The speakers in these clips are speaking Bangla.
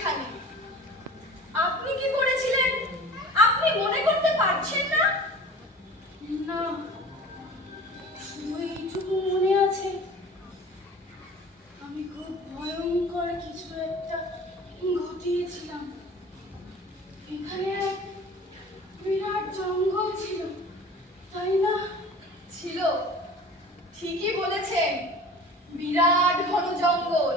এখানে। আপনি কি করেছিলেন? আপনি মনে করতে পারছেন না? না এইটুকু মনে আছে। আমি খুব ভয়ঙ্কর কিছু একটা ঘটিয়েছিলাম। এখানে বিরাট জঙ্গল ছিল তাই না? ছিল। ঠিকই বলেছেন। বিরাট ঘন জঙ্গল।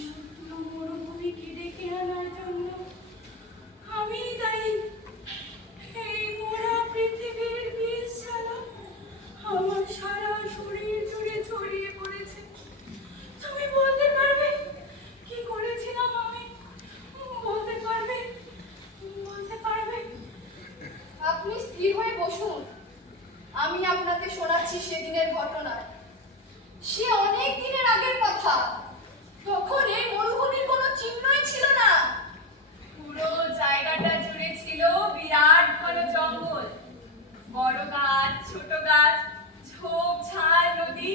আমি আপনাকে শোনাচ্ছি সেদিনের ঘটনা সে অনেক দিনের আগের কথা। তখন এই মরুভূমির কোনো চিহ্নই ছিল না। পুরো জায়গাটা জুড়ে ছিল বিরাট ঘন জঙ্গল। বড় গাছ, ছোট গাছ, ঝোপ ঝাড় নদী,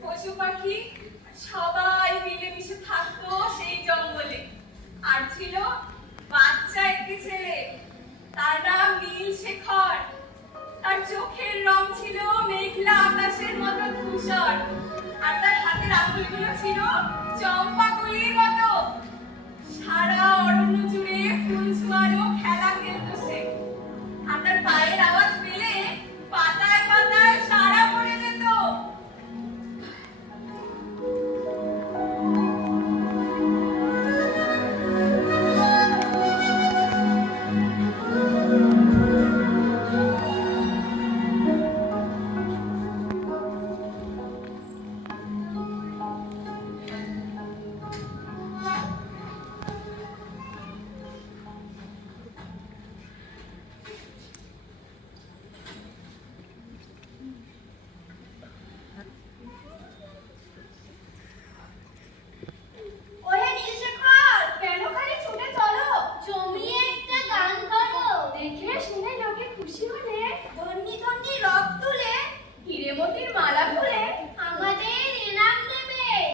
পশু পাখি, সবাই মিলেমিশে থাকতো সেই জঙ্গলে। আর ছিল বাচ্চা একটি ছেলে। তার নাম নীল শেখর তার চোখের রং ছিল মেঘলা আকাশের মতো ধূসর, আর তার হাতের আঙুলগুলো ছিল চম্পা কলির মতো। সারা